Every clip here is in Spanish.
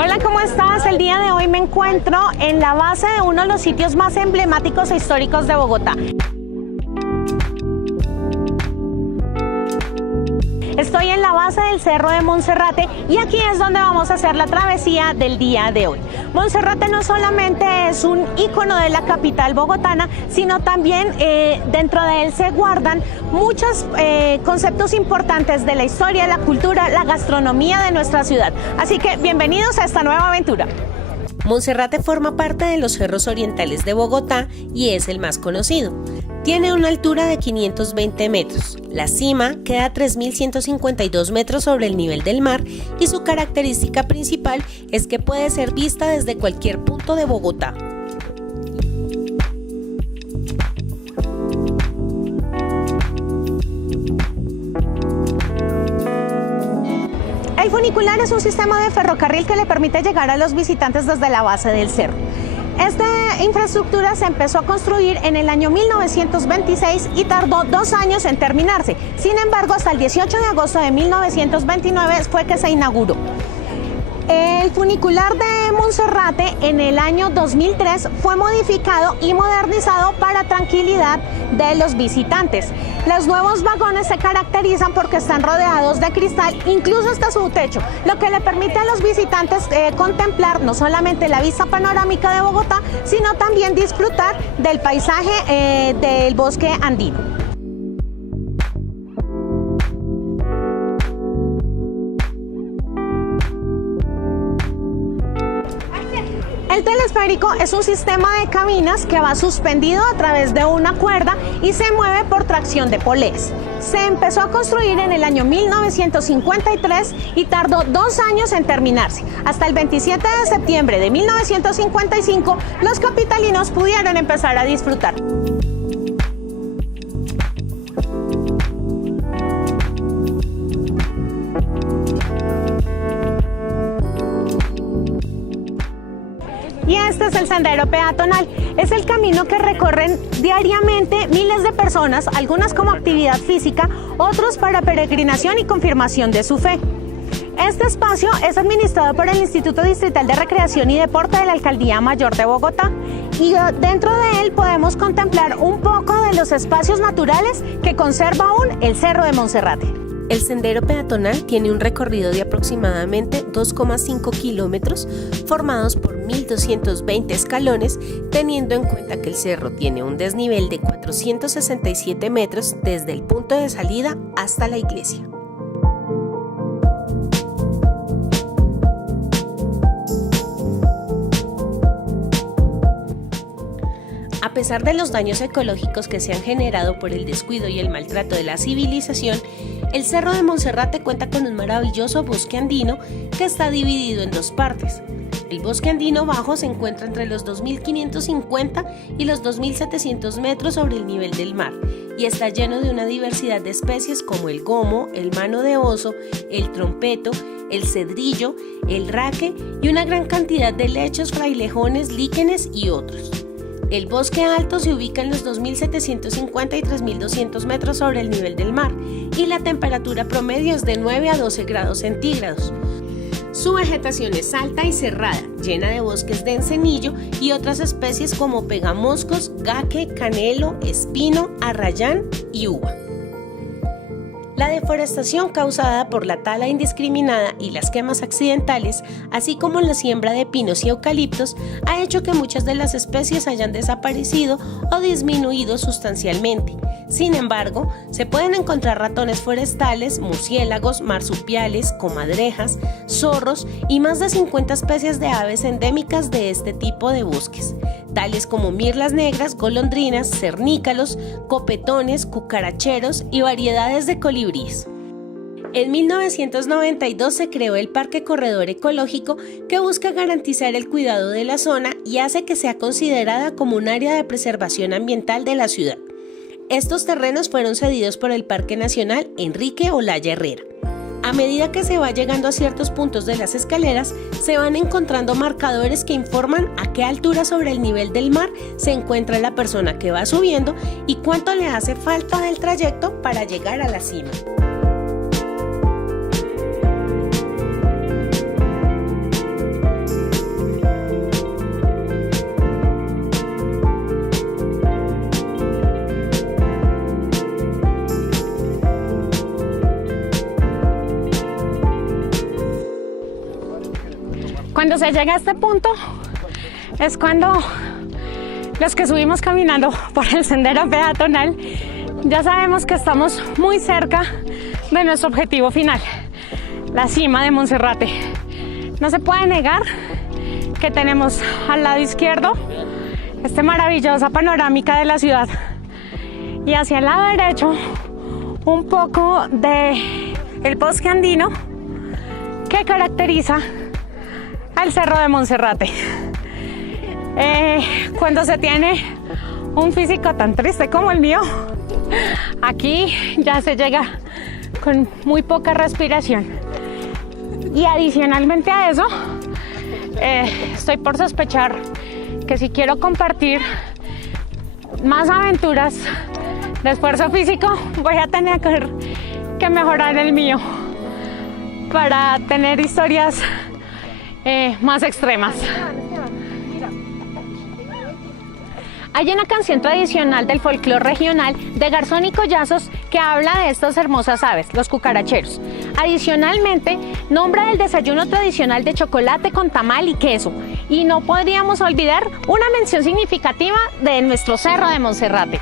Hola, ¿cómo estás? El día de hoy me encuentro en la base de uno de los sitios más emblemáticos e históricos de Bogotá. Estoy en la base del Cerro de Monserrate y aquí es donde vamos a hacer la travesía del día de hoy. Monserrate no solamente es un ícono de la capital bogotana, sino también dentro de él se guardan muchos conceptos importantes de la historia, la cultura, la gastronomía de nuestra ciudad. Así que bienvenidos a esta nueva aventura. Monserrate forma parte de los cerros orientales de Bogotá y es el más conocido. Tiene una altura de 520 metros. La cima queda a 3.152 metros sobre el nivel del mar y su característica principal es que puede ser vista desde cualquier punto de Bogotá. El funicular es un sistema de ferrocarril que le permite llegar a los visitantes desde la base del cerro. Esta infraestructura se empezó a construir en el año 1926 y tardó 2 años en terminarse. Sin embargo, hasta el 18 de agosto de 1929 fue que se inauguró. El funicular de Monserrate en el año 2003 fue modificado y modernizado para tranquilidad de los visitantes. Los nuevos vagones se caracterizan porque están rodeados de cristal, incluso hasta su techo, lo que le permite a los visitantes contemplar no solamente la vista panorámica de Bogotá, sino también disfrutar del paisaje del bosque andino. El telesférico es un sistema de cabinas que va suspendido a través de una cuerda y se mueve por tracción de poleas. Se empezó a construir en el año 1953 y tardó 2 años en terminarse. Hasta el 27 de septiembre de 1955, los capitalinos pudieron empezar a disfrutar. Y este es el sendero peatonal. Es el camino que recorren diariamente miles de personas, algunas como actividad física, otros para peregrinación y confirmación de su fe. Este espacio es administrado por el Instituto Distrital de Recreación y Deporte de la Alcaldía Mayor de Bogotá y dentro de él podemos contemplar un poco de los espacios naturales que conserva aún el Cerro de Monserrate. El sendero peatonal tiene un recorrido de aproximadamente 2,5 kilómetros formados por 1.220 escalones, teniendo en cuenta que el cerro tiene un desnivel de 467 metros desde el punto de salida hasta la iglesia. A pesar de los daños ecológicos que se han generado por el descuido y el maltrato de la civilización, el Cerro de Monserrate cuenta con un maravilloso bosque andino que está dividido en 2 partes. El bosque andino bajo se encuentra entre los 2.550 y los 2.700 metros sobre el nivel del mar y está lleno de una diversidad de especies como el gomo, el mano de oso, el trompeto, el cedrillo, el raque y una gran cantidad de lechos, frailejones, líquenes y otros. El bosque alto se ubica en los 2.750 y 3.200 metros sobre el nivel del mar y la temperatura promedio es de 9 a 12 grados centígrados. Su vegetación es alta y cerrada, llena de bosques de encenillo y otras especies como pegamoscos, gaque, canelo, espino, arrayán y uva. La deforestación causada por la tala indiscriminada y las quemas accidentales, así como la siembra de pinos y eucaliptos, ha hecho que muchas de las especies hayan desaparecido o disminuido sustancialmente. Sin embargo, se pueden encontrar ratones forestales, murciélagos, marsupiales, comadrejas, zorros y más de 50 especies de aves endémicas de este tipo de bosques, tales como mirlas negras, golondrinas, cernícalos, copetones, cucaracheros y variedades de colibríes. En 1992 se creó el Parque Corredor Ecológico que busca garantizar el cuidado de la zona y hace que sea considerada como un área de preservación ambiental de la ciudad. Estos terrenos fueron cedidos por el Parque Nacional Enrique Olaya Herrera. A medida que se va llegando a ciertos puntos de las escaleras, se van encontrando marcadores que informan a qué altura sobre el nivel del mar se encuentra la persona que va subiendo y cuánto le hace falta del trayecto para llegar a la cima. Cuando se llega a este punto es cuando los que subimos caminando por el sendero peatonal ya sabemos que estamos muy cerca de nuestro objetivo final, la cima de Monserrate. No se puede negar que tenemos al lado izquierdo esta maravillosa panorámica de la ciudad y hacia el lado derecho un poco del bosque andino que caracteriza al Cerro de Monserrate. Cuando se tiene un físico tan triste como el mío, aquí ya se llega con muy poca respiración. Y adicionalmente a eso, estoy por sospechar que si quiero compartir más aventuras de esfuerzo físico, voy a tener que mejorar el mío para tener historias más extremas. Hay una canción tradicional del folclore regional de Garzón y Collazos que habla de estas hermosas aves, los cucaracheros. Adicionalmente, nombra el desayuno tradicional de chocolate con tamal y queso. Y no podríamos olvidar una mención significativa de nuestro Cerro de Monserrate.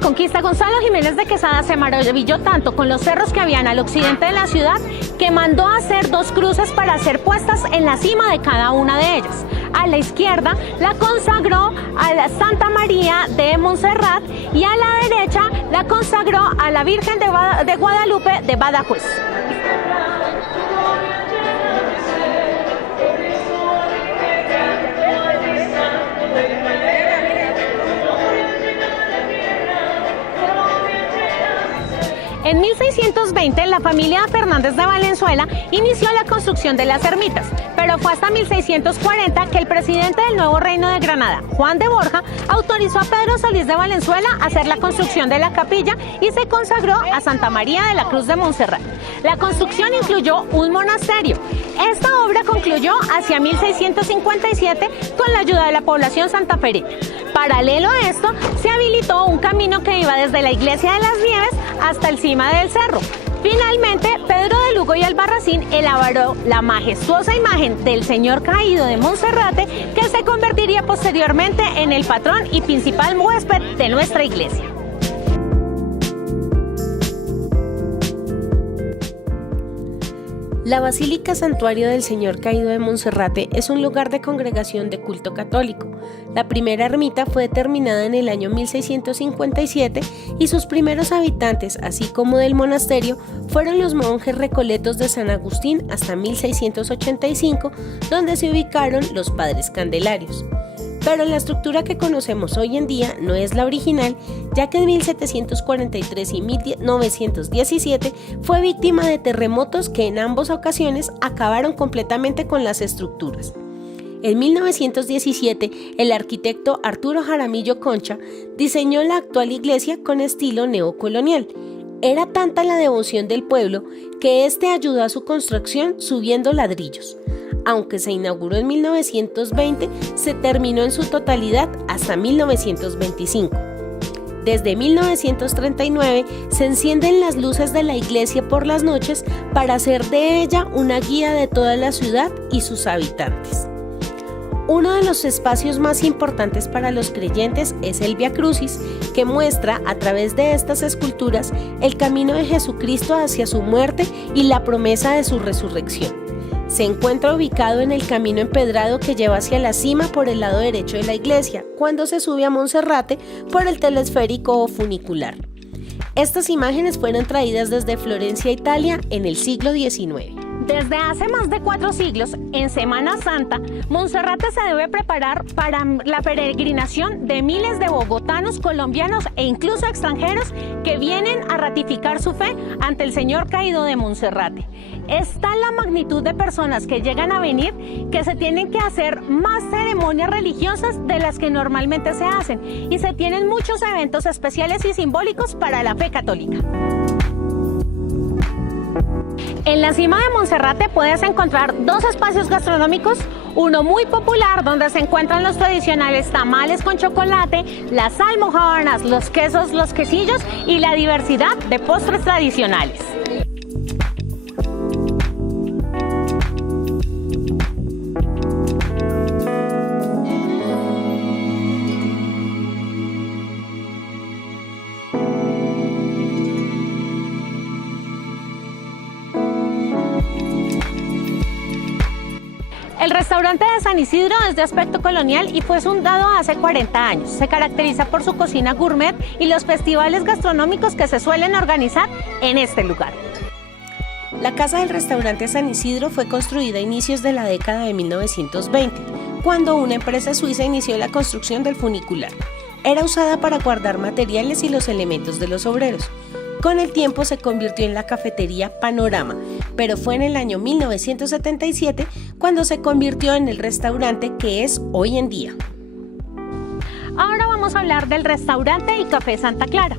Conquista, Gonzalo Jiménez de Quesada se maravilló tanto con los cerros que habían al occidente de la ciudad que mandó a hacer 2 cruces para ser puestas en la cima de cada una de ellas. A la izquierda la consagró a la Santa María de Montserrat y a la derecha la consagró a la Virgen de Guadalupe de Badajoz. En 1620, la familia Fernández de Valenzuela inició la construcción de las ermitas, pero fue hasta 1640 que el presidente del nuevo Reino de Granada, Juan de Borja, autorizó a Pedro Solís de Valenzuela a hacer la construcción de la capilla y se consagró a Santa María de la Cruz de Montserrat. La construcción incluyó un monasterio. Esta obra concluyó hacia 1657 con la ayuda de la población santafereña. Paralelo a esto, se habilitó un camino que iba desde la Iglesia de las Nieves hasta el cima del cerro. Finalmente, Pedro de Lugo y Albarracín elaboró la majestuosa imagen del Señor Caído de Monserrate, que se convertiría posteriormente en el patrón y principal huésped de nuestra iglesia. La Basílica Santuario del Señor Caído de Monserrate es un lugar de congregación de culto católico. La primera ermita fue terminada en el año 1657 y sus primeros habitantes, así como del monasterio, fueron los monjes recoletos de San Agustín hasta 1685, donde se ubicaron los Padres Candelarios. Pero la estructura que conocemos hoy en día no es la original, ya que en 1743 y 1917 fue víctima de terremotos que en ambas ocasiones acabaron completamente con las estructuras. En 1917, el arquitecto Arturo Jaramillo Concha diseñó la actual iglesia con estilo neocolonial. Era tanta la devoción del pueblo que este ayudó a su construcción subiendo ladrillos. Aunque se inauguró en 1920, se terminó en su totalidad hasta 1925. Desde 1939 se encienden las luces de la iglesia por las noches para hacer de ella una guía de toda la ciudad y sus habitantes. Uno de los espacios más importantes para los creyentes es el Vía Crucis, que muestra a través de estas esculturas el camino de Jesucristo hacia su muerte y la promesa de su resurrección. Se encuentra ubicado en el camino empedrado que lleva hacia la cima por el lado derecho de la iglesia, cuando se sube a Monserrate por el telesférico o funicular. Estas imágenes fueron traídas desde Florencia, Italia, en el siglo XIX. Desde hace más de 4 siglos, en Semana Santa, Monserrate se debe preparar para la peregrinación de miles de bogotanos, colombianos e incluso extranjeros que vienen a ratificar su fe ante el Señor caído de Monserrate. Es tal la magnitud de personas que llegan a venir que se tienen que hacer más ceremonias religiosas de las que normalmente se hacen y se tienen muchos eventos especiales y simbólicos para la fe católica. En la cima de Monserrate puedes encontrar 2 espacios gastronómicos, uno muy popular donde se encuentran los tradicionales tamales con chocolate, las almojábanas, los quesos, los quesillos y la diversidad de postres tradicionales. El restaurante de San Isidro es de aspecto colonial y fue fundado hace 40 años. Se caracteriza por su cocina gourmet y los festivales gastronómicos que se suelen organizar en este lugar. La casa del restaurante San Isidro fue construida a inicios de la década de 1920, cuando una empresa suiza inició la construcción del funicular. Era usada para guardar materiales y los elementos de los obreros. Con el tiempo se convirtió en la cafetería Panorama, pero fue en el año 1977 cuando se convirtió en el restaurante que es hoy en día. Ahora vamos a hablar del restaurante y café Santa Clara.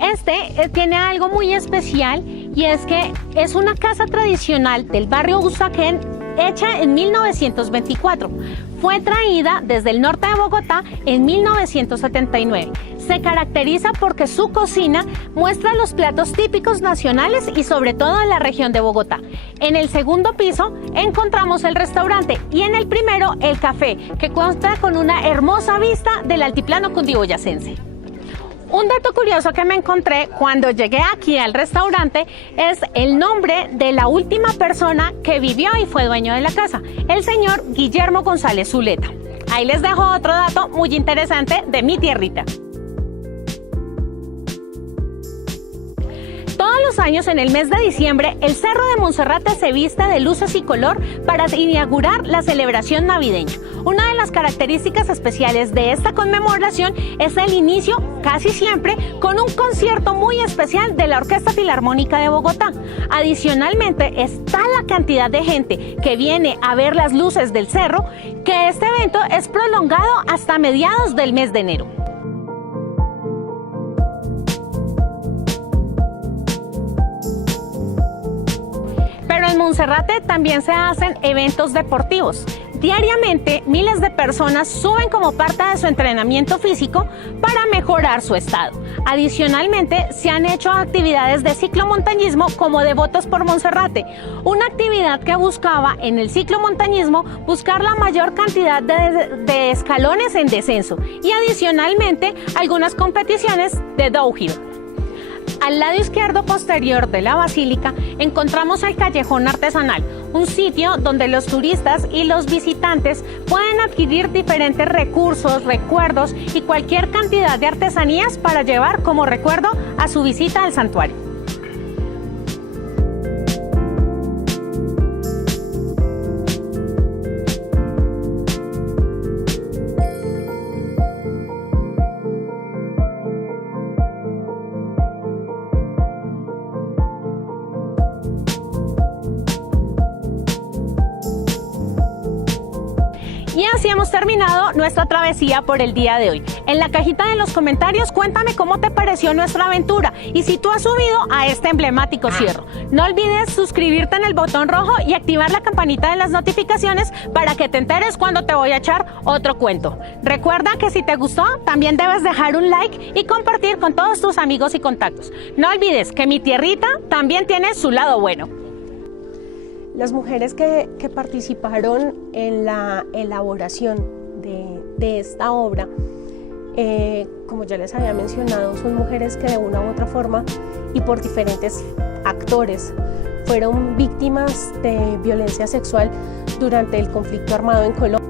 Este tiene algo muy especial y es que es una casa tradicional del barrio Usaquén hecha en 1924. Fue traída desde el norte de Bogotá en 1979. Se caracteriza porque su cocina muestra los platos típicos nacionales y sobre todo de la región de Bogotá. En el segundo piso encontramos el restaurante y en el primero el café, que cuenta con una hermosa vista del altiplano cundiboyacense. Un dato curioso que me encontré cuando llegué aquí al restaurante es el nombre de la última persona que vivió y fue dueño de la casa, el señor Guillermo González Zuleta. Ahí les dejo otro dato muy interesante de mi tierrita. Todos los años en el mes de diciembre, el Cerro de Monserrate se viste de luces y color para inaugurar la celebración navideña. Una de las características especiales de esta conmemoración es el inicio, casi siempre, con un concierto muy especial de la Orquesta Filarmónica de Bogotá. Adicionalmente, está la cantidad de gente que viene a ver las luces del cerro, que este evento es prolongado hasta mediados del mes de enero. Pero en Monserrate también se hacen eventos deportivos. Diariamente, miles de personas suben como parte de su entrenamiento físico para mejorar su estado. Adicionalmente, se han hecho actividades de ciclomontañismo como Devotos por Monserrate, una actividad que buscaba en el ciclomontañismo buscar la mayor cantidad de escalones en descenso y adicionalmente algunas competiciones de downhill. Al lado izquierdo posterior de la basílica encontramos el Callejón Artesanal, un sitio donde los turistas y los visitantes pueden adquirir diferentes recursos, recuerdos y cualquier cantidad de artesanías para llevar como recuerdo a su visita al santuario. Y así hemos terminado nuestra travesía por el día de hoy. En la cajita de los comentarios cuéntame cómo te pareció nuestra aventura y si tú has subido a este emblemático cerro. No olvides suscribirte en el botón rojo y activar la campanita de las notificaciones para que te enteres cuando te voy a echar otro cuento. Recuerda que si te gustó también debes dejar un like y compartir con todos tus amigos y contactos. No olvides que mi tierrita también tiene su lado bueno. Las mujeres que participaron en la elaboración de esta obra, como ya les había mencionado, son mujeres que de una u otra forma y por diferentes actores fueron víctimas de violencia sexual durante el conflicto armado en Colombia.